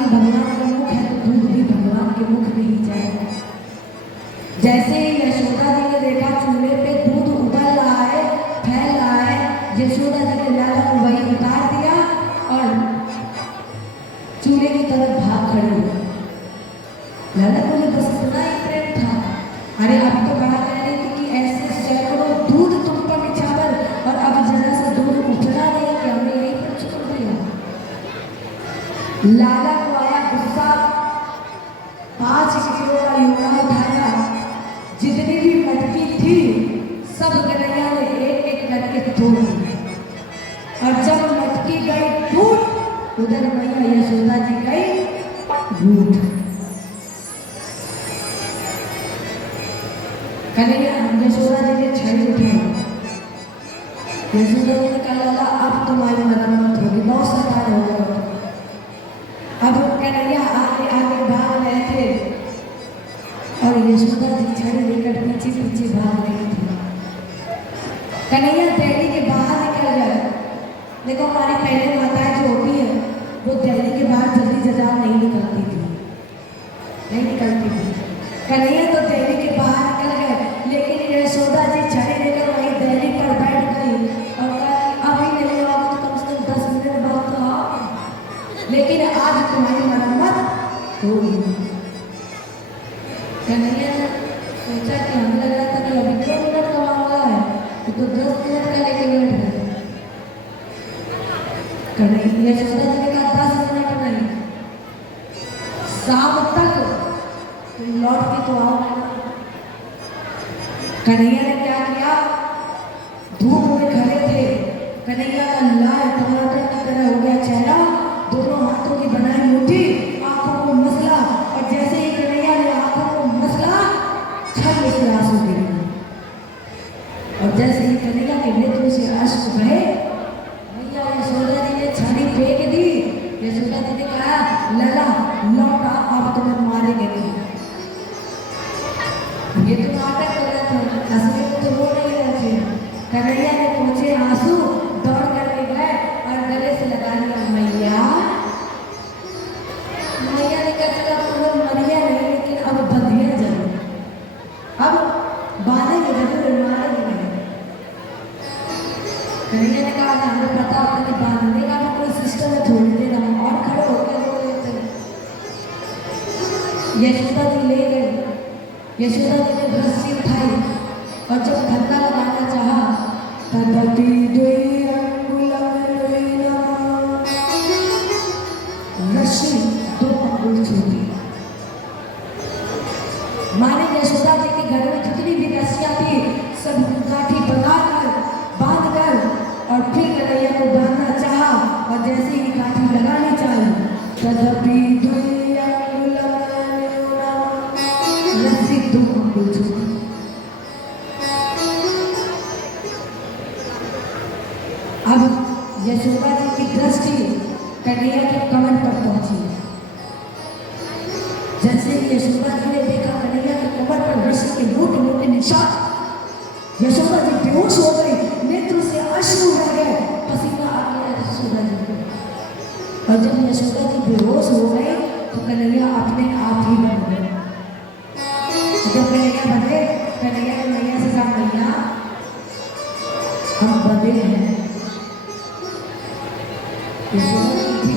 कि भगवान का मुख है तो दूध भी भगवान के मुख में ही जाएगा। जैसे ही यशोदा जी ने देखा चूल्हे पे दूध उबल रहा है, फैल रहा है, यशोदा जी ने लाला को वही उतार दिया और चूल्हे की तरफ भाग खड़े हुए। लाला को बस इतना ही प्रेम था। अरे अब तो बड़ा कह रही थी कि ऐसे सैकड़ों दूध तुम पर निछावर और अब जरा सा दूध उछला नहीं कि हमने यहीं पर छोड़ दिया। लाला को आया गुस्सा, 5 किलो का योड़ा उठाया, जितनी भी मटकी थी सब कन्हैया ने एक एक करके तोड़ दी। और जब मटकी गई टूट, उधर मैया यशोदा जी गई रूठ। कन्हैया यशोदा जी ने छड़ी उठी। यशोदा जी ने कहा लाला अब तुम्हारी मरम्मत होगी, बहुत सताए हो गए। अब कन्हैया आगे आगे भाग रहे थे और यशोदा जी छड़ी लेकर पीछे पीछे भाग रही थी। कन्हैया दिल्ली के बाहर निकल गए। देखो हमारी पहले माताएं जो होती है वो दिल्ली के बाहर जल्दी जल्दी नहीं निकलती थी, नहीं निकलती थी। कन्हैया तो दिल्ली के बाहर निकल गए, लेकिन यशोदा जी छड़ी लेकर वहीं दिल्ली पर बैठ गई और कहा अभी नहीं आओगे तो कम से कम 10 मिनट बाद तो आओ, लेकिन आज तुम्हारी मरम्मत होगी। कन्हैया ने सोचा कि हमें लग रहा था कि अभी 2 मिनट का मामला है, तो 10 मिनट का लेके बैठ गए। कन्हैया यशोदा जी ने कहा 10 मिनट नहीं, शाम तक तुम लौट के तो आओ। कन्हैया ने क्या किया, धूप में खड़े थे, कन्हैया का लाल टमाटर की तरह हो गया चेहरा, दोनों हाथों की बनाई मुट्ठी, आंखों को मसला और जैसे ही कन्हैया ने आंखों को मसला छल से आंसू गिरे और जैसे ही कन्हैया के नेत्रों से अश्रु बहे, भैया यशोदा जी ने छड़ी फेंक दी। यशोदा जी ने कहा लला लौटा, अब तुम्हें मारेंगे नहीं। ये तो नाटक कर रहे थे, असली में तो रो नहीं रहे थे। कन्हैया ने पहुंचे आंसू, दौड़ करके गए और गले से लगा लिया मैया। मैया ने कहा चला तुम्हें मरिया नहीं, लेकिन अब बंधिया जरूर, अब बांधेंगे जरूर, मारेंगे नहीं। कन्हैया ने कहा हमें पता होता कि बांधने का भी कोई सिस्टम है, थोड़ी देर हम और खड़े होकर रो लेते। यशोदा जी ले गए। यशोदा जी ने रस्सी उठाई और जब धक्का लगाना चाहा तदपि द्वयी अंगुलम लोइना, रस्सी 2 अंगुल छूटी। माने यशोदा जी के घर में जितनी भी रस्सियां थी सब काठी बनाकर बांध कर और फिर कन्हैया को बांधना चाहा और जैसे ही काठी लगानी चाहिए तदपि द्वयी अंगुलम लोइना, रस्सी 2 अंगुल छूटी। अब यशोदा जी की दृष्टि कन्हैया के कमर पर पहुंची। जैसे ही यशोदा जी ने देखा कन्हैया के कमर पर रस्सी के मोटे मोटे निशान, यशोदा जी बेहोश हो गई, नेत्रों से अश्रु बह गए, पसीना आ गया यशोदा जी को। और जब यशोदा जी बेहोश हो गए तो कन्हैया अपने आप ही बन गए। जब कन्हैया बने, कन्हैया ने मैया से कहा मैया हम बंधे हैं। यशोदा जी थी,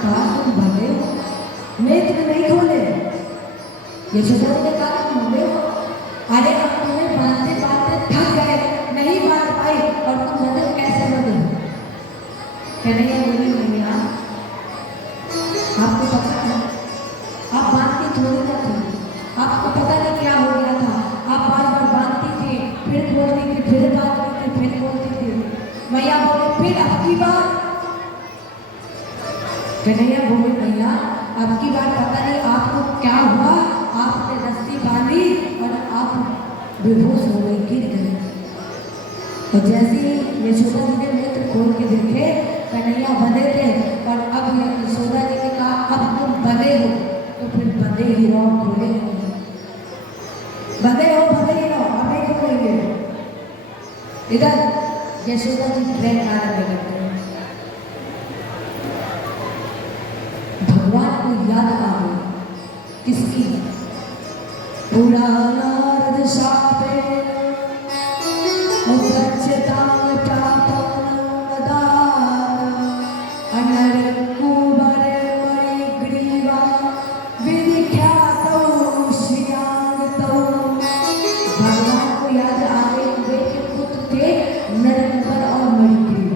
कहा तुम बंधे हो, नेत्र नहीं खोले। यशोदा जी ने कहा तुम बंधे हो, अरे अब तुम्हें बांधते बांधते थक गए, नहीं बांध पाई और तुम बंधे कैसे बंधे। कन्हैया बोली मैया आपको पता है आप बांधती थोड़ी ना थी, आपको पता नहीं क्या हो गया था, आप बार बार बांधती थी, फिर खोलती थी, फिर बांधती थी, फिर खोलती थी। मैया बोले फिर अब की बार। कन्हैया बोले मैया अब की बार पता नहीं आपको क्या हुआ, आपने रस्सी बांधी और आप बेहोश हो गए, गिर गए। और जैसे ही यशोदा जी ने नेत्र खोल के देखे कन्हैया बंधे थे और अब यशोदा जी ने कहा अब तुम बंधे हो तो फिर बंधे ही रहो, खोले नहीं। बंधे हो बंधे ही रहो, अब नहीं खोलेंगे। इधर यशोदा जी ट्रेन आ रहे लगते हैं, पुराणार्ध शापेन उच्यतां प्रापं वदान अनरकुवरे मणिग्रीवा विख्यातौ श्रियांगतौ। भगवान को याद आ गए वे के पुत्र थे नरकुवर और मणिग्रीव,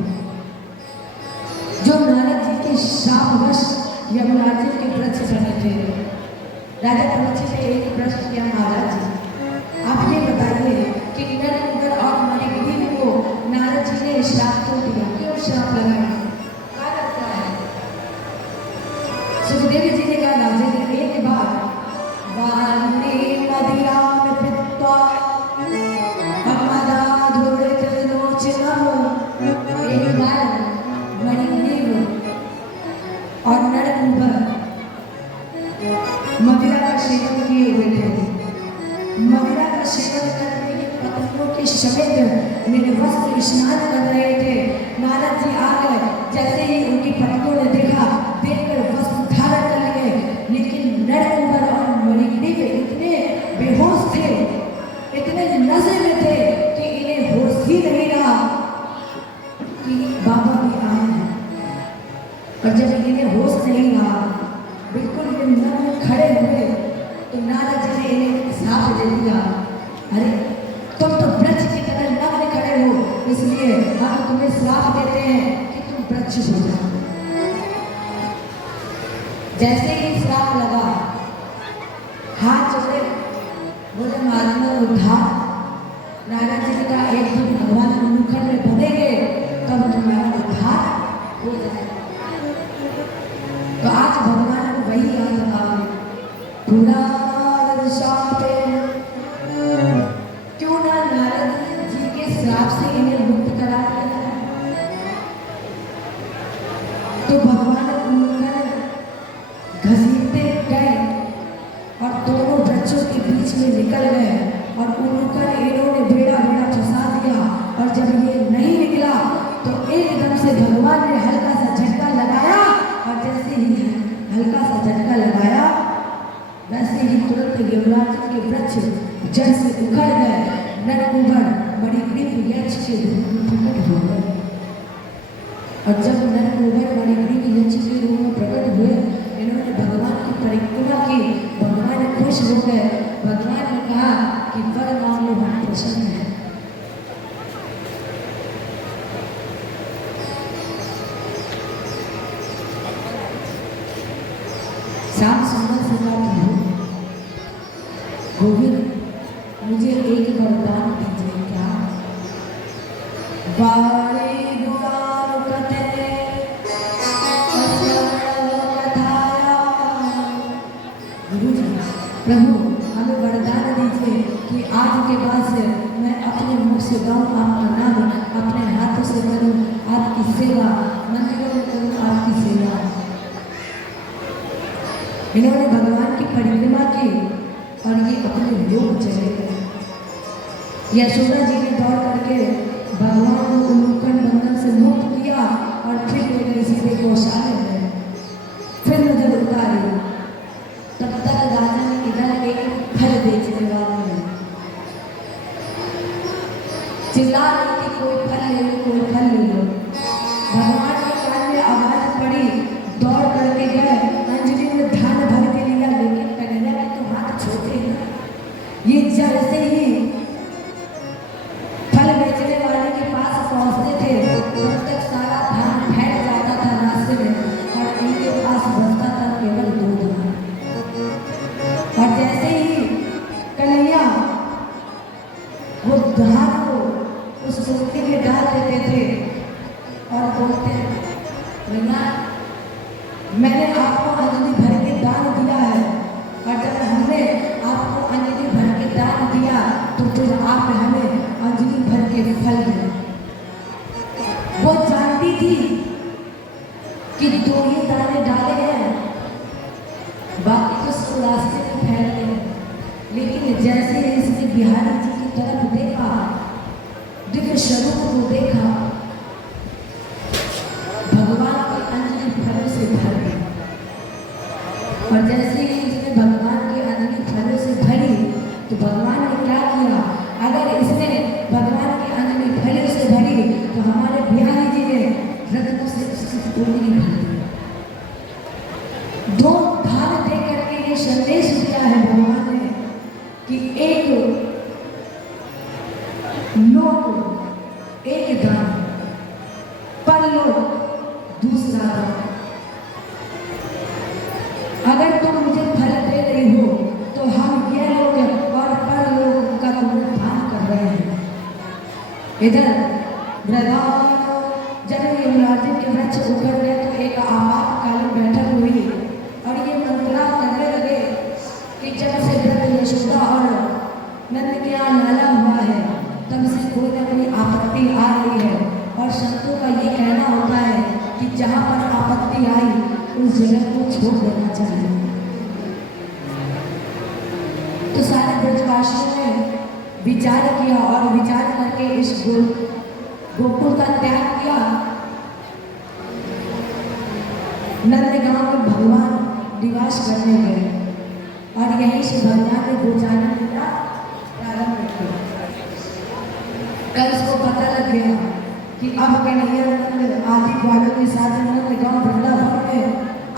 जो नारद जी के शापवश यमराज जी के वृक्ष बने थे। राजा परीक्षित ने एक प्रश्न किया, महाराज आप ये बताइए कि नरकुवर और मणिग्रीव को नारद जी ने श्राप क्यों दिया, क्यों श्राप लगाया, क्या लगता है? सुखदेव जी ने कहा, राजे ने एक बार वाणी मदिराम पित्वा अमदाधुरित लोचनम, एक बार मणिग्रीव और नरकुवर मदिरा का सेवन किए हुए थे। मदिरा का सेवन करने के पत्नियों के समेत निर्वस्त्र स्नान कर रहे थे। नारद जी आ गए, जैसे ही उनकी पत्नियों ने देखा, देखकर वस्त्र धारण कर लिए, लेकिन नरकुवर और मणिग्रीव इतने बेहोश थे, इतने नशे में थे कि इन्हें होश ही नहीं रहा कि बाबा भी आए हैं। और जब इन्हें होश नहीं रहा, बिल्कुल ये नग्न खड़े हुए, तो नारद जी ने इन्हें श्राप दे दिया, अरे तुम तो वृक्ष की तरह नग्न खड़े हो, इसलिए हम तुम्हें श्राप देते हैं कि तुम वृक्ष हो जाओ। जैसे ही श्राप लगा, हाथ जोड़े, बोले महाराज उद्धार। नारद जी ने कहा, एक दिन भगवान मुखर में बनेंगे तब तुम्हारा उद्धार हो जाएगा। तो आज भगवान को वही याद आ गई, पुराणार्ध शापेन, क्यों ना नारद जी के श्राप से इन्हें मुक्त करा दिया। तो भगवान उनकर घसीटते गए और दोनों वृक्षों के बीच में निकल गए और उनकर इन्होंने बेड़ा फंसा दिया। और जब ये नहीं निकला तो एकदम से भगवान ने हल्का सा झटका लगाया, और जैसे ही हल्का सा झटका लगाया, वैसे ही तुरंत यमराज के वृक्ष जड़ से उखड़ गए। नरकुवर मणिग्रीव यक्ष के रूप में प्रकट हो गए। और जब नरकुवर मणिग्रीव यक्ष के रूप में प्रकट हुए, इन्होंने भगवान की परिक्रमा की, भगवान खुश हो गए। भगवान ने कहा कि वर मांगो, हम प्रसन्न है। श्याम सुंदर से कहा, गोविंद मुझे एक वरदान दीजिए, क्या? वाणी गुणान कथे कथाया। गुरुजी प्रभु हमें वरदान दीजिए कि आज के बाद से मैं अपने मुख से गाऊं आपका नाम, अपने हाथों से करूं आपकी सेवा, मंदिरों में करूं आपकी सेवा। इन्होंने भगवान की परिक्रमा की और ये अपने योग चले गए। यशोदा जी ने दौड़ करके भगवान को उल्लूकन बंधन से मुक्त किया और फिर ले गई सीधे गौशाले में, फिर नजर उतारी। तब तक राजा ने इधर एक फल बेचने वाले ने चिल्ला रही थी, कोई फल ले लो, कोई फल ले लो। भगवान के कान में आवाज पड़ी, दौड़ करके गए, अंजलि में धान भर के लिया, लेकिन कन्हैया के तो हाथ छोटे हैं। ये जैसे ही फल बेचने वाले के पास पहुंचते थे, तब तक सारा धान फैल जाता था रास्ते में, और इनके पास बचता था केवल 2 धान। और जैसे ही कन्हैया वो धान को उस मूर्ति में डाल देते थे और बोलते, भैया मैंने आपको अंजलि भर के दान दिया है, और जब हमने आपको अंजलि भर के दान दिया तो फिर आप हमें अंजलि भर के फल दें। वो जानती थी कि 2 ही दाने डाले हैं, बाकी तो सब रास्ते में फैल गए। लेकिन जैसे इसने बिहारी जी की तरफ देखा, दिव्य स्वरूप को देखा, भगवान की अंजलि फलों से भर गई। और जैसे ही इसने भगवान की अंजलि फलों से भरी, लोग एक दान, पर लोग दूसरा दान। अगर तुम मुझे फल दे रही हो तो हम ये लोग और पर लोग का तुम्हें दान कर रहे हैं। इधर वृंदावन जब यमुनाजी के वृक्ष उखड़ गए तो एक आपातकालीन बैठक हुई और ये मंत्रा करने लगे कि जब से वृद्ध यशोदा और नंद के यहाँ लाला हुआ है तब से कोई न कोई आपत्ति आ रही है और संतों का ये कहना होता है कि जहाँ पर आपत्ति आई उस जगह को छोड़ देना चाहिए। तो सारे ब्रजवासियों ने विचार किया और विचार करके इस गोकुल का त्याग किया। नंदगांव में भगवान निवास करने गए और यहीं से भगवान ने गोचारण लीला प्रारंभ किया। कल इसको पता लग गया कि अब कन्हैया नंद आदि ग्वालों के साथ नंदगांव वृंदावन में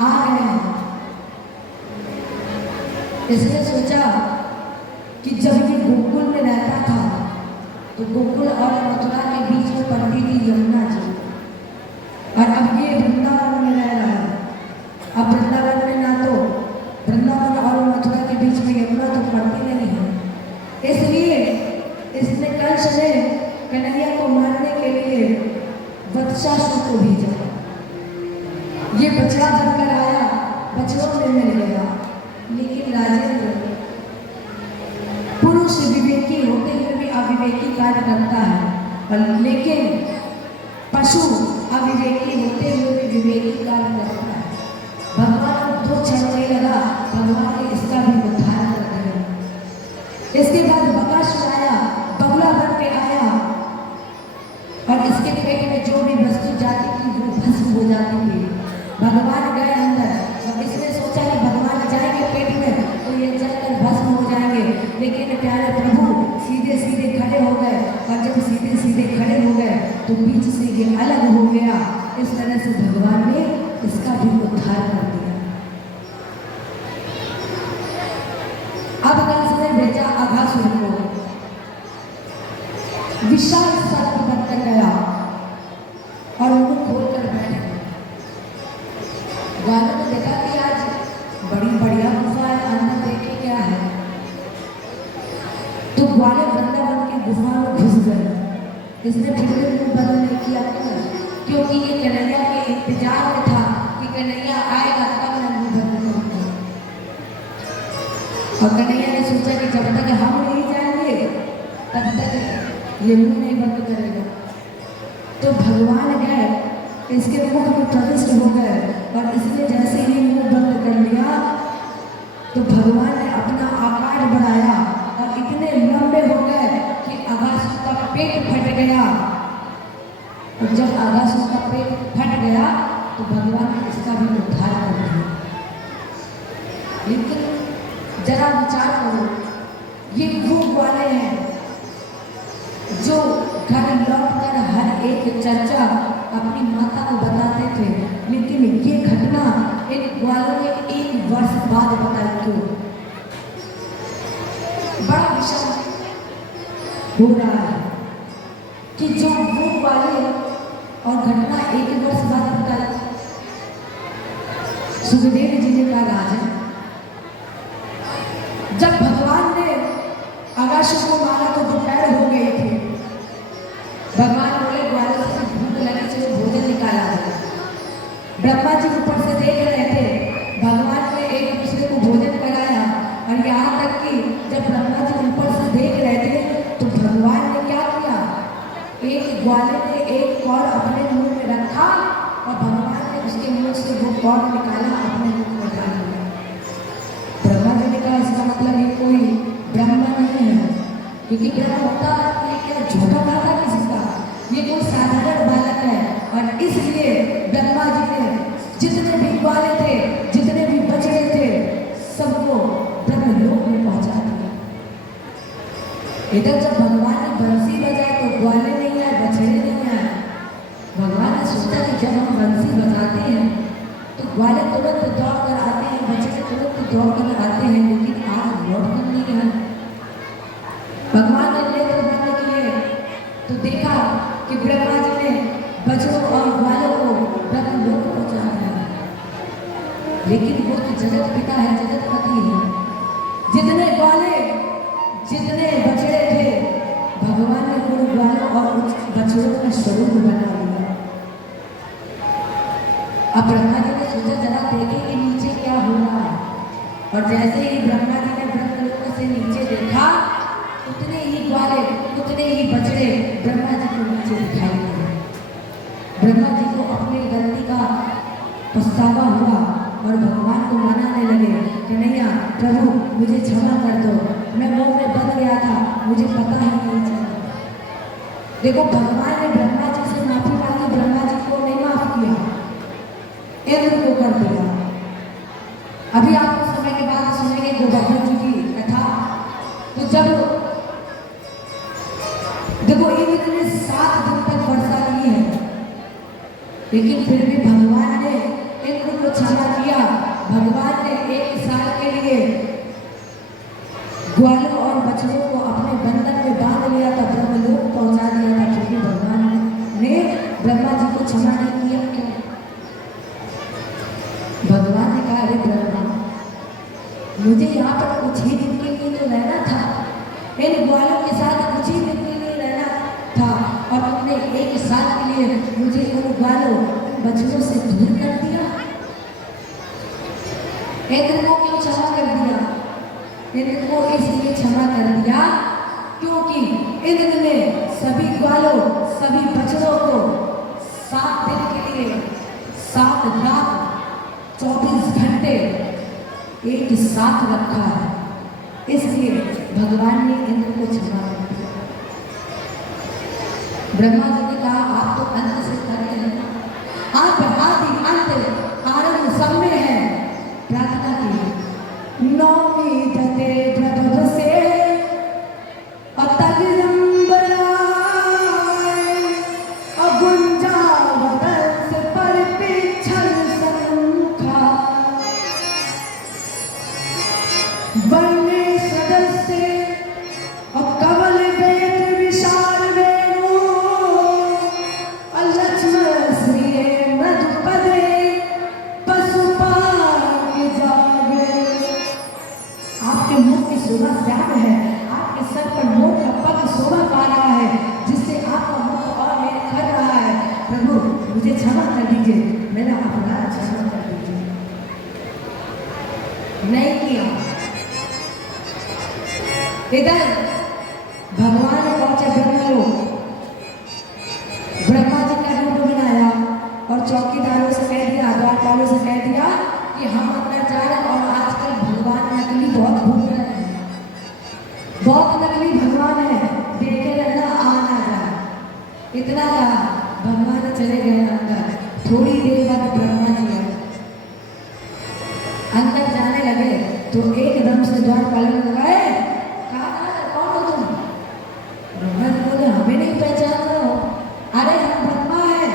आ गए हैं। इसने सोचा कि जब ये गोकुल में रहता था तो गोकुल और मथुरा के बीच में पड़ती थी यमुना जी, और अब ये वृंदावन में रह रहा है। अब वृंदावन में ना तो वृंदावन और मथुरा के बीच में यमुना तो पड़ती नहीं है, इसलिए इसने कंस ने कन्हैया को मारने के लिए वत्सासुर को भेजा। ये बछड़ा बनकर आया, बछड़ों में मिल गया, लेकिन राजेंद्र पुरुष विवेकी होते हुए भी अविवेकी कार्य करता है, और लेकिन पशु अविवेकी होते हुए भी विवेकी कार्य करता है। भगवान को दो क्षण नहीं लगा, भगवान ने इसका भी उद्धार कर दिया। इसके बाद बकासुर आया, बगुला बन के आया और इसके पेट में जो भी वस्तु जाती थी वो भस्म हो जाती थी। भगवान गए अंदर और इसने सोचा कि भगवान जाएंगे पेट में तो ये जलकर भस्म हो जाएंगे, लेकिन प्यारे प्रभु सीधे सीधे खड़े हो गए, और जब सीधे सीधे खड़े हो गए तो बीच से ये अलग हो गया। इस तरह से भगवान ने इसका भी उद्धार कर दिया। अब कंस ने भेजा अघासुर को, विशाल सर्प बनकर गया और उनको खोलकर बैठ गया। ग्वालों ने देखा कि आज बड़ी बढ़िया गुफा है, अंदर देखिए क्या है। तो ग्वाले वृंदावन की गुफा में घुस गए। इसने फिर भी मुंह बंद नहीं किया, क्योंकि ये कन्हैया के इंतजार में था कि कन्हैया आएगा तब मैं मुंह बंद करूंगा। और कन्हैया ने सोचा कि जब तक हम नहीं जाएंगे तब तक ये मुंह नहीं बंद करेगा। तो भगवान गए, इसके मुख में प्रविष्ट हो गए, और इसने जैसे ही मुंह बंद कर लिया तो भगवान ने अपना आकार बढ़ाया और इतने लंबे हो गए कि अघासुर का पेट फट गया। और जब अघासुर का पेट फट गया तो भगवान ने इसका भी उद्धार कर दिया। लेकिन जरा विचार करो, ये वो ग्वाले हैं जो घर लौटकर हर एक चर्चा अपनी माता को बताते थे, लेकिन ये घटना इन ग्वालों ने 1 वर्ष बाद बताई। क्यों? बड़ा विषय हो रहा है कि जो वो ग्वाले और घटना 1 वर्ष बाद बताई। सुखदेव जी ने कहा राजा, जब भगवान ने अघासुर को मारा तो दोपहर हो गई थी। भगवान बोले ग्वालों से भूख लगी से भोजन निकाला है। ब्रह्मा जी ऊपर से देख रहे थे, भगवान ने एक दूसरे को भोजन कराया, और यहाँ तक कि जब ब्रह्मा जी ऊपर से देख रहे थे तो भगवान ने क्या किया, एक ग्वाले ने एक कौर अपने मुंह में रखा और भगवान ने उसके मुंह से वो कौर निकाला, अपने मुंह में डाल दिया। ब्रह्मा जी ने कहा इसका मतलब ये कोई ब्रह्मा नहीं है, क्योंकि ब्रह्म होता है क्या झूठा खाता किसी का, ये कोई साधारण बालक है। और इसलिए ब्रह्मा जी ने जितने भी ग्वाले थे, जितने भी बछड़े थे, सबको ब्रह्मलोक में पहुंचा दिया। इधर जब भगवान ने बंसी बजाई तो ग्वाले नहीं आए, बछड़े नहीं आए। भगवान ने सोचा कि जब हम बंसी बजाते हैं तो ग्वाले तुरंत दौड़ कर आते हैं, बछड़े तुरंत दौड़ कर आते हैं, लेकिन आज लौट कर नहीं आए। भगवान ने नेत्र बंद किए तो देखा कि ब्रह्मा जी ने बछड़ों और ग्वालों को ब्रह्मलोक पहुंचा दिया। लेकिन वो तो जगत पिता है, जगत पति है। जितने ग्वाले, जितने बछड़े थे, भगवान ने उन ग्वालों और उन बछड़ों का स्वरूप बना लिया। अब ब्रह्मा जी ने सोचा जरा देखे कि नीचे क्या हो रहा है। और जैसे ही ब्रह्मा जी ने ब्रह्मलोक से नीचे देखा, उतने ही ग्वाले, उतने ही बछड़े ब्रह्मा जी को नीचे दिखाई दिए। ब्रह्मा जी को अपनी गलती का पछतावा हुआ और भगवान को मनाने लगे कि नहीं प्रभु मुझे क्षमा कर दो, मैं मोह में बंध गया था, मुझे पता ही नहीं चला। देखो भगवान ने ब्रह्मा जी से माफी मांगी, ब्रह्मा जी को नहीं माफ किया, इंद्र को कर दिया। अभी आप कुछ समय के बाद सुनेंगे गोवर्धन जी की कथा। तो जब देखो इंद्र ने 7 दिन तक वर्षा की है, लेकिन फिर भी भगवान ने इंद्र को क्षमा किया। भगवान ने 1 साल के लिए ग्वालों और बछड़ों को अपने बंधन में बांध लिया था, ब्रह्मलोक पहुंचा दिया था। क्योंकि भगवान ने ब्रह्मा जी को क्षमा नहीं किया। क्यों? भगवान ने कहा अरे ब्रह्मा, मुझे यहाँ पर कुछ ही दिन के लिए तो रहना था, इन ग्वालों के साथ कुछ ही दिन के लिए रहना था, और तुमने 1 साल के लिए मुझे उन ग्वालों, बछड़ों से दूर कर दिया। इंद्र को क्यों क्षमा कर दिया? इंद्र को इसलिए क्षमा कर दिया क्योंकि इंद्र ने सभी ग्वालों, सभी बछड़ों को 7 दिन के लिए, 7 रात 24 घंटे एक साथ रखा है। इसलिए भगवान ने इंद्र को क्षमा कर दिया। ब्रह्मा जी ने कहा आप तो अंत से करे हैं, आप आदि अंत आरंभ सब में है। प्रार्थना की नौमी जते प्रभु से बनने सदस्य और कवल वेद विशाल वेणु लक्ष्मण श्री मधुपदे पशुपाल जागे। आपके मुख की शोभा श्याम है, आपके सर पर मोर का पग शोभा पा रहा है, जिससे आपका मुख और खर रहा है। प्रभु मुझे क्षमा कर दीजिए, मेरा अपराध क्षमा कर दीजिए। नहीं किया। इधर भगवान ने पहुंचे ब्रह्मलोक, ब्रह्मा जी का रूप बनाया और चौकीदारों से कह दिया, द्वारपालों से कह दिया कि हम अंदर जा रहे हैं। और आजकल भगवान नकली बहुत घूम रहे हैं, बहुत नकली भगवान है, देखे रहना आना जाए। इतना कहा, भगवान चले गए अंदर। थोड़ी देर बाद ब्रह्मा जी आए, अंदर जाने लगे तो एकदम से द्वारपालों ने लगाए, बोले हमें नहीं पहचान रहे हो? अरे हम ब्रह्मा है।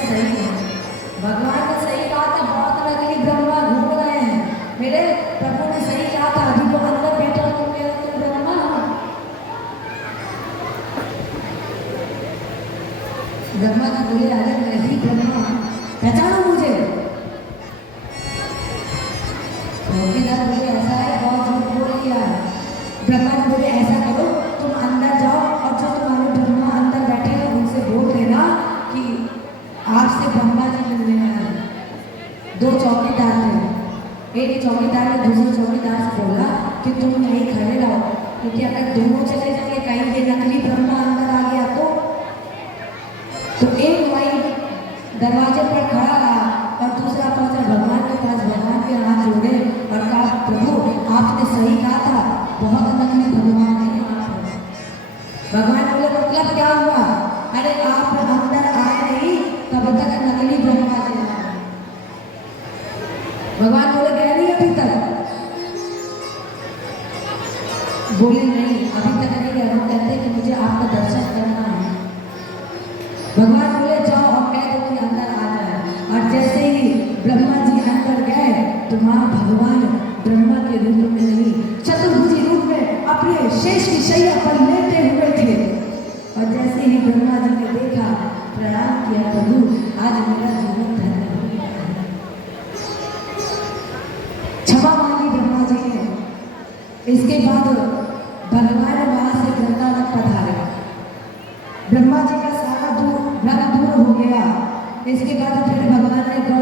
सही है, भगवान ने सही कहा था, बहुत नकली ब्रह्मा घूम रहे हैं। मेरे प्रभु ने सही कहा था, अभी तो अंदर बैठा हो तो ब्रह्मा हो। ब्रह्मा जी बोले अरे नहीं ब्रह्मा, पहचानो मुझे। चौकीदार बोले ऐसा है, बहुत झूठ बोल दिया। ब्रह्मा जी बोले ऐसा करो, तुम अंदर जाओ और जो तुम्हारे ब्रह्मा अंदर बैठे हैं उनसे बोल देना कि आपसे ब्रह्मा जी मिलने आए। 2 चौकीदार थे, एक चौकीदार ने दूसरे चौकीदार से बोला कि तुम यहीं खड़े रहो, क्योंकि अगर दोनों चले जाएंगे, कहीं ये नकली ब्रह्मा अंदर आ गया तो एक वही दरवाजे पर खड़ा रहा और दूसरा पहुंचा भगवान के पास, भगवान के हाथ जोड़े और कहा प्रभु आपने सही कहा था, बहुत नकली भगवान है आप। भगवान बोले मतलब क्या हुआ? अरे आप अंदर आए नहीं तब तक नकली ब्रह्मा जी आए। भगवान बोले गए नहीं अभी तक? बोले नहीं अभी तक नहीं गए, हम कहते हैं कि मुझे आपका दर्शन करना है। भगवान बोले जाओ और कह दो कि अंदर आ जाए। और जैसे ही ब्रह्मा जी अंदर गए तो मां भगवान ब्रह्मा के रूप में नहीं, चतुर्भुजी रूप में अपने शेष की शैया पर लेटे हुए थे। और जैसे ही ब्रह्मा जी ने देखा, प्रणाम किया, प्रभु आज मेरा जीवन धन्य हो गया है। क्षमा मांगी ब्रह्मा जी ने। इसके बाद भगवान वहां से वृंदावन पधारे। ब्रह्मा जी का सारा भ्रम दूर हो गया। इसके बाद फिर भगवान ने गौ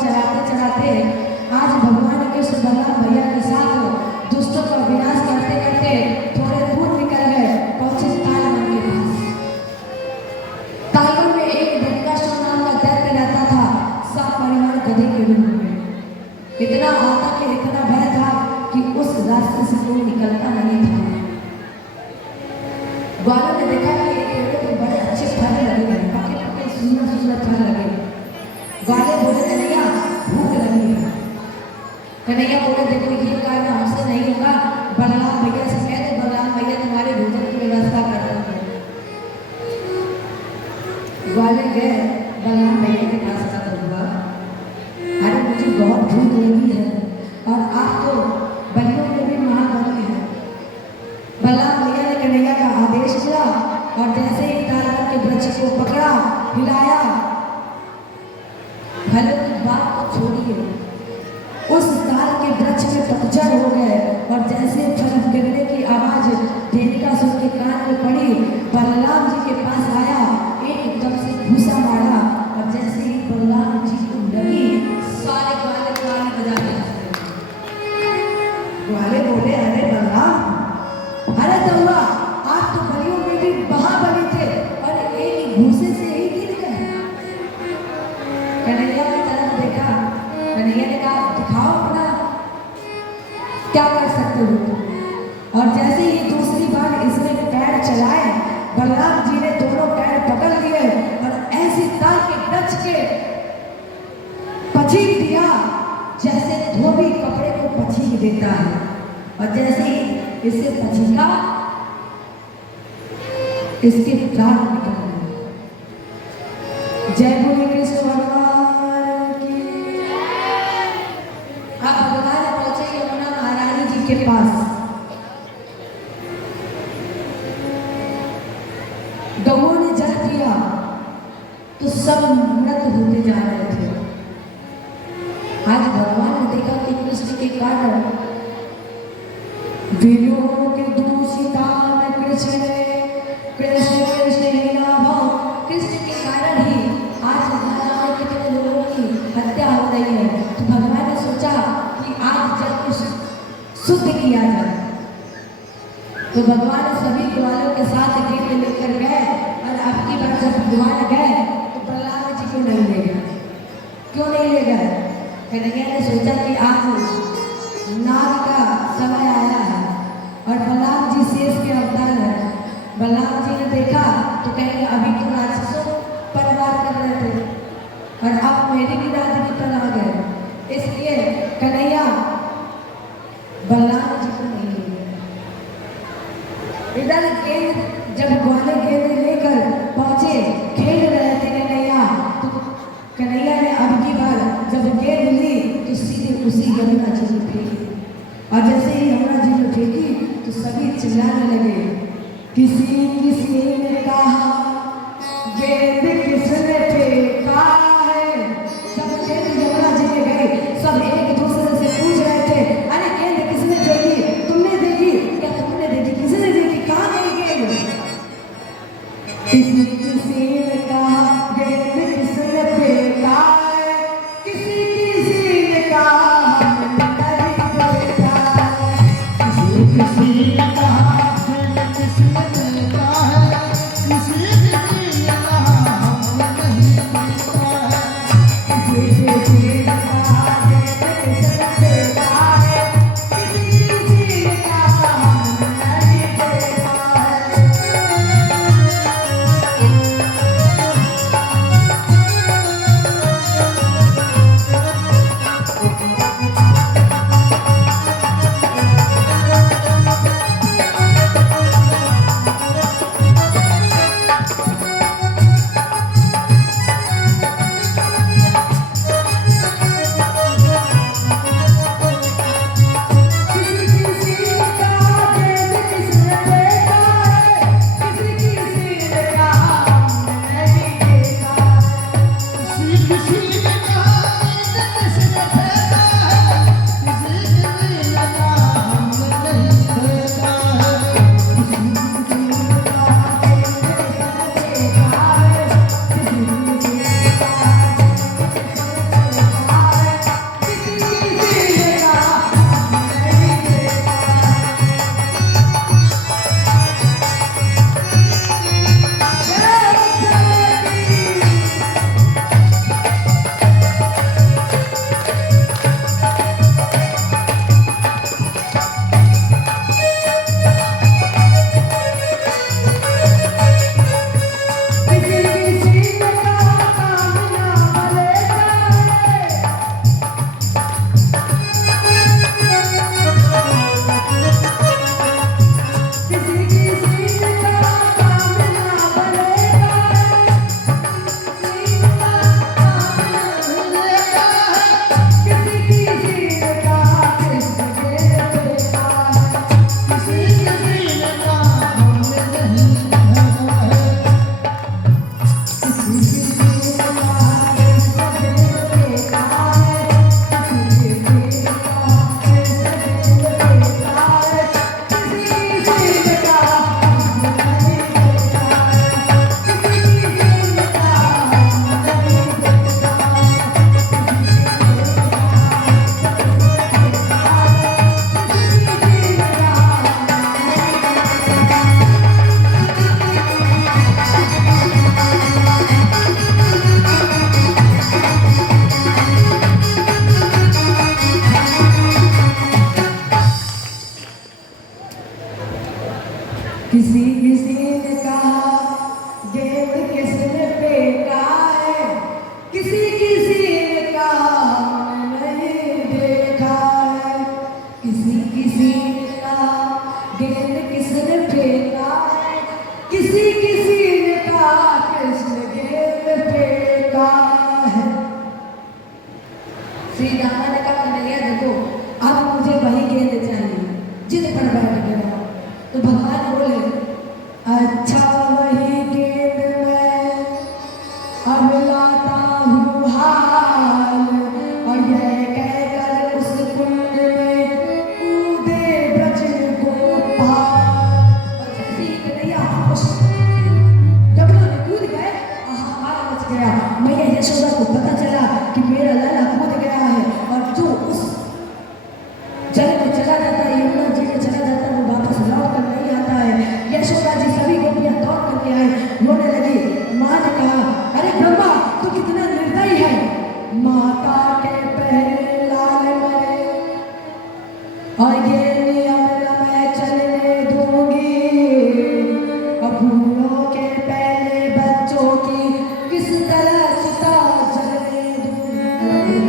चराते चराते आज भगवान के सुबला भैया के साथ दुष्टों का विनाश करते करते थोड़े दूर निकल गए, पहुंचे तालवन के पास। तालवन में एक दंडासुर नाम का दैत्य रहता था, सब परिवार गधे के रूप में। इतना आतंक, इतना भय था कि उस रास्ते से कोई निकलता नहीं था। ग्वालों ने देखा कि पेड़ों में बड़े अच्छे फल लगे हैं, पके पके सुंदर सुंदर फल लगे। ग्वाले बोले, कन्हैया भूख लगी है। कन्हैया बोले, देखो ये काम हमसे नहीं होगा, बलराम भैया से कह दे, बलराम भैया तुम्हारे भोजन की व्यवस्था कर देंगे। ग्वाले गए बलराम भैया के पास, हुआ अरे मुझे बहुत भूख लगी है और आप तो बलियों में भी महाबली हैं। बलराम भैया ने कन्हैया का आदेश किया और जैसे ही तालवन के वृक्ष को पकड़ा, हिलाया। फलों की बात को छोड़िए, उस ताल के वृक्ष में पतझड़ हो गए और जैसे फल गिरने की आवाज धेनुकासुर के कान में पड़ी, बलराम जी के पास आया, एकदम से घूसा मारा और जैसे ही बलराम जी को लगी, सारे ग्वाले ताली बजाने लगे। ग्वाले बोले, अरे बलराम, अरे तौबा, आप तो बलियों में भी महाबली थे और एक घूसे से ही गिर गए। कन्हैया की तरफ देखा, कन्हैया ने कहा, दिखाओ अपना क्या कर सकते हो। और जैसे ही दूसरी बार इसने पैर चलाए, बलराम जी ने दोनों पैर पकड़ लिए और ऐसी ताल के वृक्ष के पछीक दिया जैसे धोबी कपड़े को पछीक देता है। और जैसे ही इसे पछीका, इसके प्राण निकल गए। जय बोले कृष्ण भगवान की। अब भगवान पहुंचे यमुना महारानी जी के पास। गौओं ने जल पिया तो सब मृत होते जा रहे थे। आज भगवान ने देखा कि कृष्ण के कारण वीरों के दूषिता में कृष्ण कृष्ण कृष्ण ही नाम, कृष्ण के कारण ही आज महाराज कितने लोगों की हत्या हो रही है। तो भगवान ने सोचा कि आज जल को शुद्ध किया जाए। तो भगवान सभी ग्वालों के साथ गेंद लेकर गए और अब की बार जब भगवान गए तो बलराम जी को नहीं ले गए। क्यों नहीं ले गए? कन्हैया ने सोचा कि आज नाग का समय आया है और बलराम जी शेष के अवतार है। बलराम जी ने देखा तो कहेंगे अभी तो राक्षसों पर वार कर रहे थे और अब मेरी भी राजनी पर आ गए, इसलिए कन्हैया बलराम जी को नहीं ले गए। इधर गेंद जब ग्वाले गेंद लेकर पहुंचे, खेल रहे थे कन्हैया, तो कन्हैया ने अब की बार जब गेंद ली तो सीधे उसी यमुना जी में फेंकी। और जैसे ही यमुना जी में फेंकी तो सभी चिल्लाने लगे, किसी किसी ने कहा गेंद किसने फेंका है। जब गेंद यमुना जी में गई, सब एक दूसरे से पूछ रहे थे, अरे गेंद किसने फेंकी, तुमने देखी क्या, तुमने देखी, किसने देखी, कहाँ गई गेंद। किसी किसी ने कहा गेंद किसने फेंका है, किसी किसी ने कहा किसी किसी ने कहा गेंद किसने फेंका है, किसी किसी ने कहा नहीं देखा है, किसी किसी ने कहा गेंद किसने फेंका है, किसी किसी ने कहा किसने गेंद फेंका है। श्री रामा ने कहा कन्हैया देखो अब मुझे वही गेंद चाहिए जिद पर बैठ गया। तो भगवान बोले अच्छा वही गेंद मैं अब लाता हूँ हाल, और यह कहकर उस कुंड में कूदे ब्रज गोपाल। और जैसे ही कन्हैया उस डबलों में कूद गए, हाहाकार मच गया। मैया यशोदा को पता चला कि मेरा लाला कूद गया है, और जो उस जल में चला जाता है, यमुना जी में चला जाता है, वो वापस लौट कर नहीं आता है। यशोदा जी सभी गोपियां दौड़ करके आए, रोने लगी। माँ ने कहा अरे ब्रह्मा तू कितना निर्दयी है, माता के पहले लाल मरे और ये नियम न मैं चलने दूंगी, और बूढ़ों के पहले बच्चों की किस तरह चिता जलने दूंगी।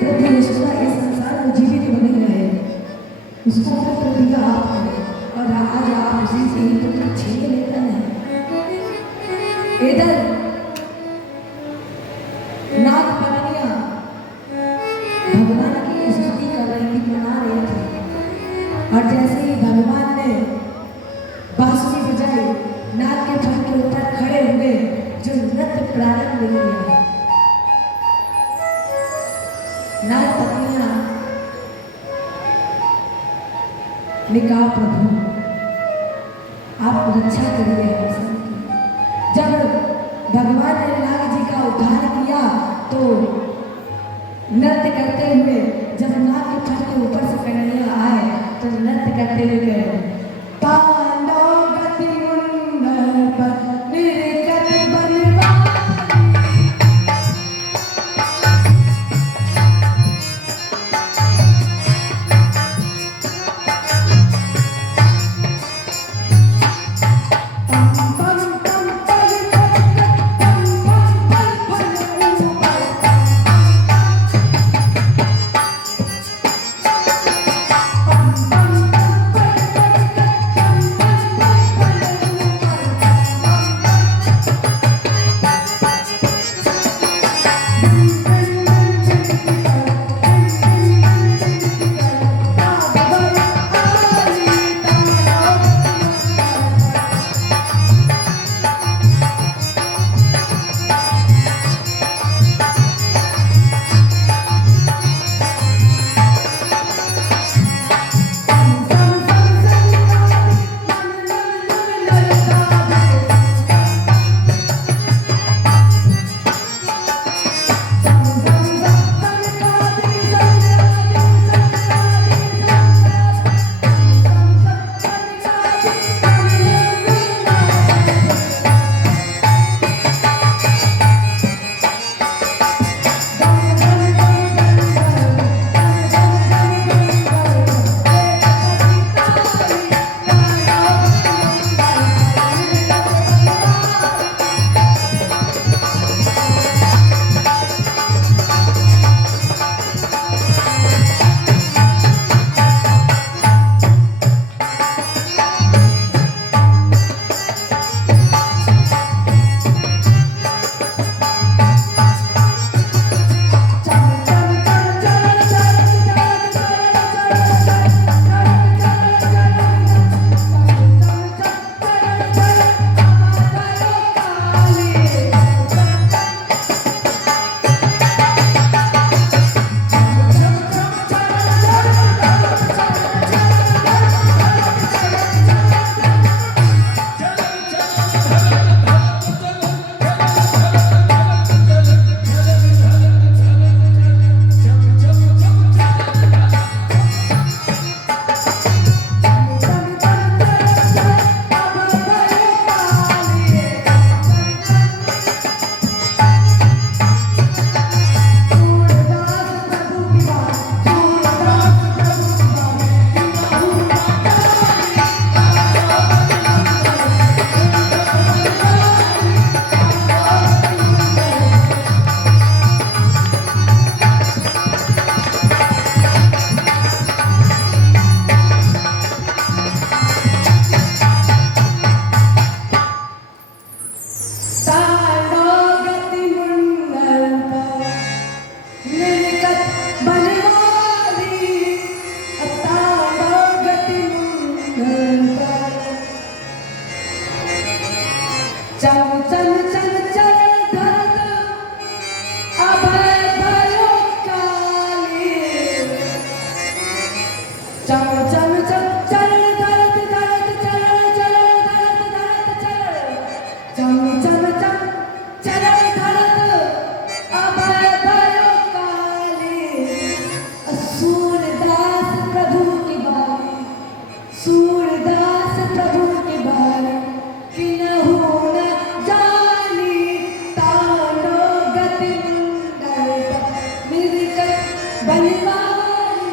प्रभु यशोदा इस संसार में जीवित बने रहे, उसको पुत्र दिया आपने, और आज आप उसी से ही पुत्र छीन लेते हैं। इधर नाग पत्नियां भगवान की स्तुति कर रही थी, मना रही थी, और जैसे ही भगवान ने बांसुरी बजाई, नाग के फन के ऊपर खड़े हुए जो नृत्य प्रारंभ हुआ। नाग पत्नियां ने कहा प्रभु आप रक्षा करिए हम सबकी। जब भगवान ने नाग जी का उद्धार किया तो नृत्य करते हुए, जब नाग के फन के ऊपर से कन्हैया आए तो नृत्य करते हुए गए तांडव गति मुंडन निर्गति बनवारी। चल चल चल चल धरत अभय भयो काली चल चल चल चल धरत धरत चल चल धरत धरत चल चल चल चल धरत अभय भयो काली सूरदास प्रभु की बारी सूरदास प्रभु की बारी किन्हु न जानी तांडो गति मंगल मिलकर बलिवारी।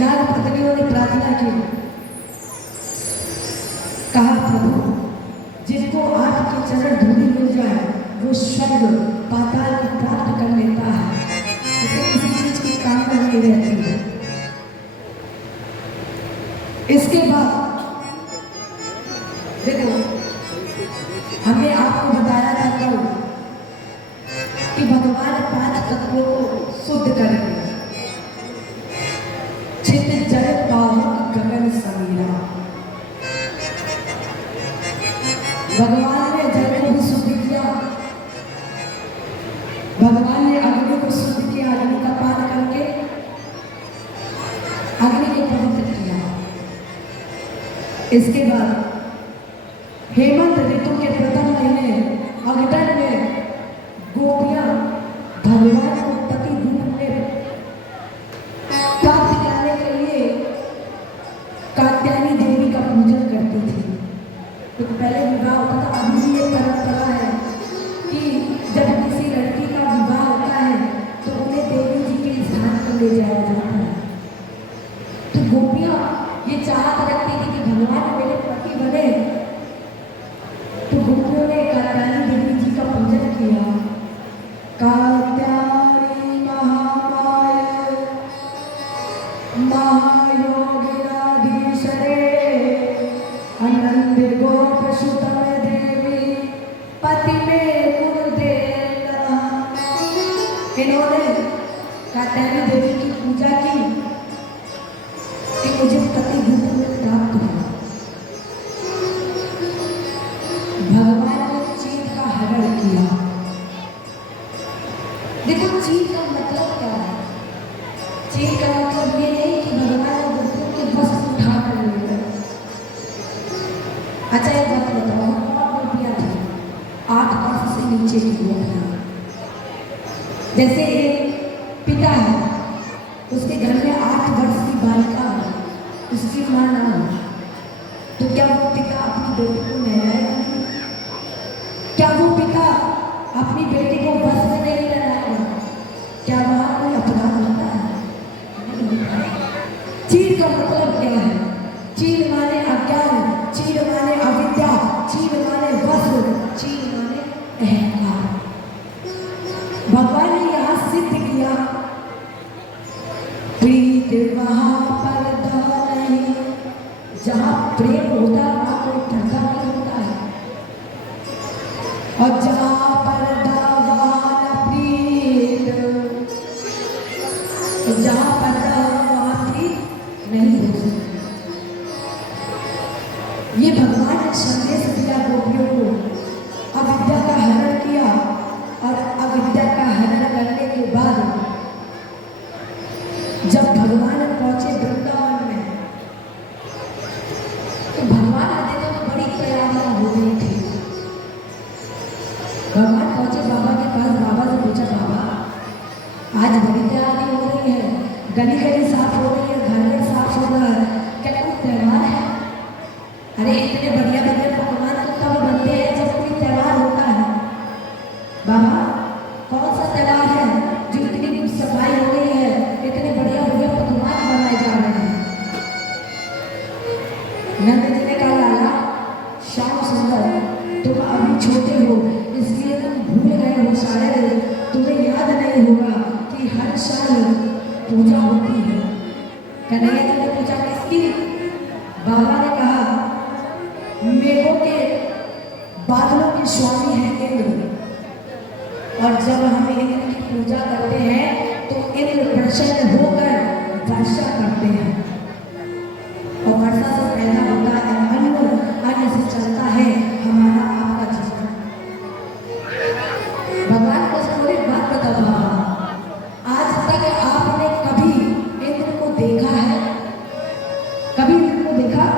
नाग पत्नियों ने प्रार्थना की, कहा प्रभु जिसको आपके चरण धूलि मिल जाए वो स्वर्ग पाताल को प्राप्त कर लेता है, उसे किसी चीज की कामना नहीं रहती है। इसके बाद देखो हमने आपको बताया था कल कि भगवान 5 तत्वों को शुद्ध करेंगे। चित्त जल पावक गगन समीरा, भगवान ने जल को भी शुद्ध किया, भगवान ने अग्नि को शुद्ध किया, अग्नि का पान करके अग्नि को पवित्र किया। इसके बाद हेमंत ऋतु के प्रथम महीने अगटन में गोपियां भगवान को पति रूप में प्राप्त करने के लिए कात्यायनी देवी का पूजन करती थी। तो पहले विवाह होता था, अभी भी ये परंपरा है कि जब किसी लड़की का विवाह होता है तो उन्हें देवी जी के स्थान पर ले जाया जाता है। तो गोपियां ये चाहत रखती थी कि भगवान मेरे पति बने, तो गोपियों ने कात्यायनी देवी जी का पूजन किया। कात्यायनी महामाया महायोगिनाधीशरे आनंद गोप सुतम देवी पति में गुरुदेव नमः। इन्होंने कात्यायनी देवी की पूजा की कि मुझे पति रूप में प्राप्त हुआ। भगवान ने चीर का हरण किया। देखो चीर का मतलब क्या है? चीर का मतलब ये नहीं कि भगवान ने गोपियों के वस्त्र उठा कर ले गए। अच्छा एक बात बताओ, और गोपियां थी 8 वर्ष से नीचे की गोपियां। जैसे एक पिता है, उसके घर में 8 वर्ष की बालिका है, उसकी मां ना हो, तो क्या वो पिता अपनी बेटी को नहलाएगा नहीं? क्या वो पिता अपनी बेटी को बस में नहीं लगाएगा? क्या वहां कोई अपराध होता है? नहीं होता है। चीर का मतलब क्या है? चीर माने अज्ञान, चीर माने अविद्या, चीर माने वस्त्र, चीर माने अहंकार। भगवान ने यहाँ सिद्ध किया प्रीत वहां पर्दा नहीं, जहाँ प्रेम होता है वहाँ कोई पर्दा नहीं होता है, और जहाँ पर्दा वहाँ न प्रीत, तो जहाँ पर्दा हो वहाँ प्रीत नहीं हो सकती। ये भगवान ने संदेश दिया गोपियों को, अविद्या का हरण किया, और अविद्या का हरण करने के बाद जब भगवान पहुंचे वृंदावन में, तो भगवान ने देखा तो बड़ी तैयारियां हो गई थी। भगवान पहुंचे बाबा के पास, बाबा से पूछा बाबा आज बड़ी तैयारी हो रही है, गली गली साफ हो रही है, घर घर साफ हो रहा है, क्या कोई त्योहार है? अरे इतने बढ़िया बढ़िया पकवान तो तब बनते हैं जब कोई त्योहार होता है। बाबा कौन सा त्योहार है जो इतनी सफाई हो गई है, इतने बढ़िया बढ़िया पकवान बनाए जा रहे हैं? नंद जी ने कहा लाला श्याम सुंदर तुम अभी छोटे हो, इसलिए तुम भूल गए हो, शायद तुम्हें याद नहीं होगा कि हर साल पूजा होती है। कन्हैया जी ने पूछा किसकी? बाबा ने कहा मेघों के बादलों के स्वामी हैं इंद्र, और जब हम इंद्र की पूजा करते हैं तो इंद्र प्रसन्न होकर वर्षा करते हैं, और वर्षा देखा?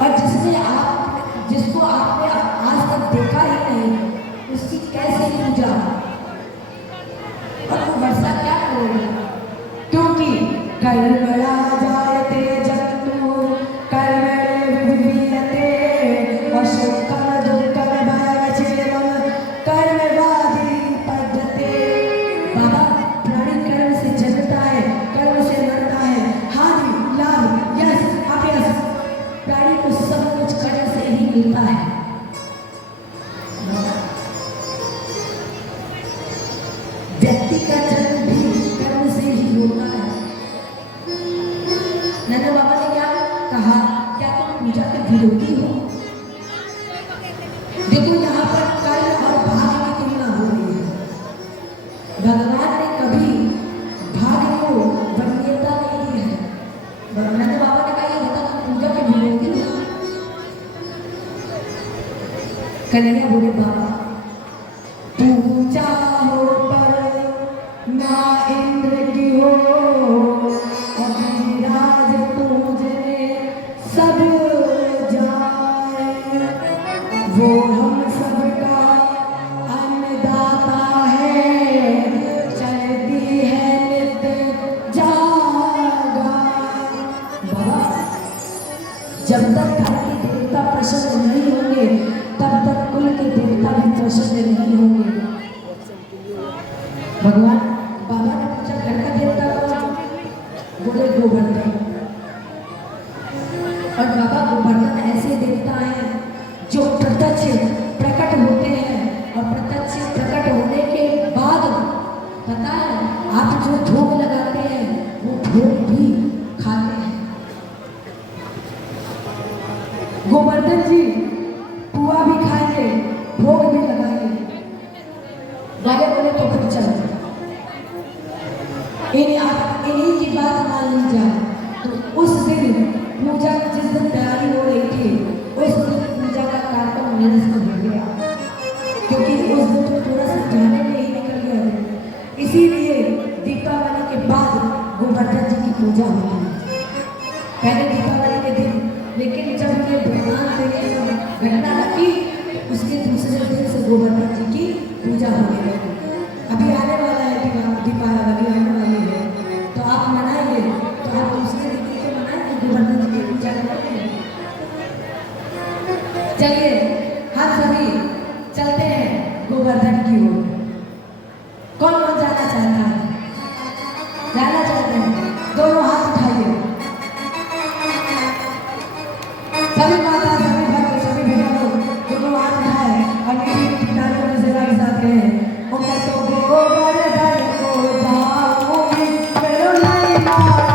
और जिसको आपने आज तक देखा ही नहीं, उसकी कैसे पूजा? और वो वर्षा क्या करेगा? क्योंकि कर्मणा जायते जन्तु कर्मणे विलीयते अशोकं दुःखं भयविचेवं कर्मवादी पद्यते। बाबा, प्राणी कर्म से जन्मता है, कर्म से मरता है। हानि, लाभ, यश, अपयश, प्राणी को सब कुछ कर्म से ही मिलता है। व्यक्ति का जन्म भी कर्म से ही होता है। नंद बाबा ने क्या कहा? क्या तुम पूजा के विरोधी हो? देखो, यहाँ पर कर्म और भाग्य की तुलना हो रही है। भगवान ने कभी भाग्य को वरीयता नहीं दी है। नंद बाबा ने कहा, ये बता तुम पूजा के विरोधी हो? कन्हैया बोले, बाबा पूजा हो पर ना इंद्र की हो, अभिराज पूजने सब जाए। वो हम सबका अन्नदाता है, चलती है नित्य जागा। बाबा, जब तक घर के देवता प्रसन्न नहीं होंगे, तब तक कुल के देवता भी प्रसन्न नहीं होंगे। भगवान बाबा ने पूछा, घर का देवता कौन? बोले, गोवर्धन। और बाबा, गोवर्धन ऐसे देवता हैं जो प्रत्यक्ष प्रकट होते हैं, और प्रत्यक्ष प्रकट होने के बाद पता है, आप जो भोग लगाते हैं वो भोग भी खाते हैं। गोवर्धन जी पुआ भी खाएंगे, भोग भी लगाएंगे। गाय बोले, तो फिर चलो, इन्हीं की बात मान ली जाए। तो उस दिन पूजा की जिस दिन तैयारी हो रही थी, उस दिन पूजा का कार्यक्रम निरस्त हो गया, क्योंकि उस दिन तो पूरा सब जाने में ही निकल गया था। इसीलिए दीपावली के बाद गोवर्धन जी की पूजा हुई, पहले दीपावली के दिन। लेकिन जब ये भगवान से घटना घटी, उसके दूसरे दिन से गोवर्धन जी की पूजा होने लगी। अभी आने वाला है दीपावली आने वाली है, तो आप मनाइए, तो आप दूसरे दिन से मनाएंगे, गोवर्धन जी की पूजा करेंगे। चलिए हम सभी चलते हैं गोवर्धन की ओर। कौन कौन जाना चाहता है? जाना चाहते हैं? दोनों हाथ उठाइए। सभी माता, सभी भक्त, सभी बहनों, दोनों हाथ उठाए और मीठी तालियों में सेवा के साथ कहें, उनका तो गोवर्धन को जाऊंगी करो नहीं मारे।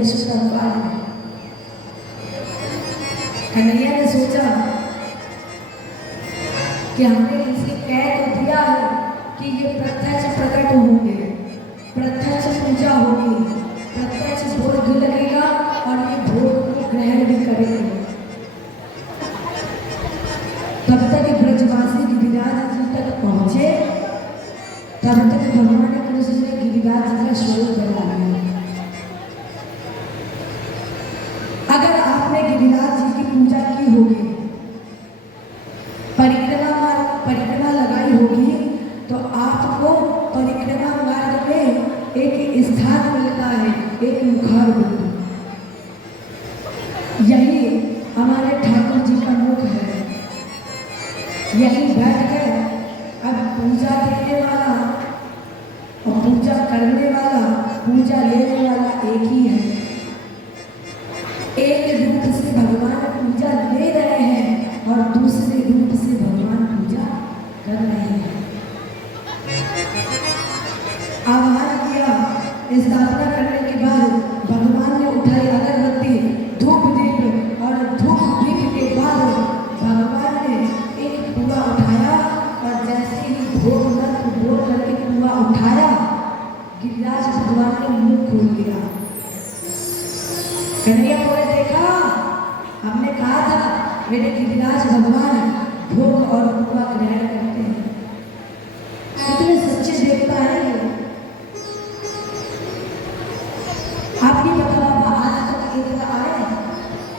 यशोदा द्वार में। कन्हैया ने सोचा कि हमने इसे कह तो दिया है कि ये प्रत्यक्ष प्रकट होंगे, प्रत्यक्ष पूजा होगी, प्रत्यक्ष भोग लगेगा और ये भोग को ग्रहण भी करेंगे। तब तक ब्रजवासी गिरिराज जी तक पहुंचे, तब तक भगवान कृष्ण ने गिरिराज जी का स्वरूप बना लिया। अगर आपने गिरिराज जी की पूजा की होगी, परिक्रमा लगाई होगी, तो आपको परिक्रमा मार्ग में एक स्थान मिलता है, एक मुखार बिंदु। यही हमारे ठाकुर जी का मुख है। यही बैठ कर अब पूजा देने वाला और पूजा करने वाला, पूजा लेने वाला एक ही है। एक रूप से भगवान पूजा ले रहे हैं और दूसरे रूप से भगवान पूजा कर रहे हैं। आह्वान किया, स्थापना करने के बाद भगवान ने उठाई अगरबत्ती, धूप दीप, और धूप दीप के बाद भगवान ने एक कुआं उठाया और जैसे ही भोग मंत्र बोल करके कुआं उठाया, गिरिराज भगवान ने मुंह खोल दिया। कन्हैया बोले, देखा, हमने कहा था मेरे गिरिराज भगवान भोग और कुआं ग्रहण करते हैं। कितने सच्चे देवता है ये। आपकी पता बाबा आज तक इंद्र आए,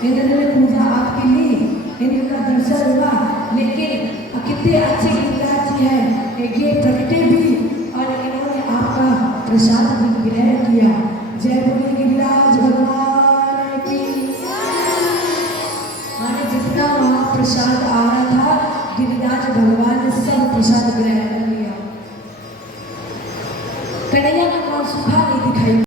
इंद्र ने पूजा आपके लिए, इंद्र का दर्शन हुआ, लेकिन कितने अच्छे गिरिराज जी हैं, ये प्रगटे भी और इन्होंने आपका प्रसाद भी ग्रहण किया।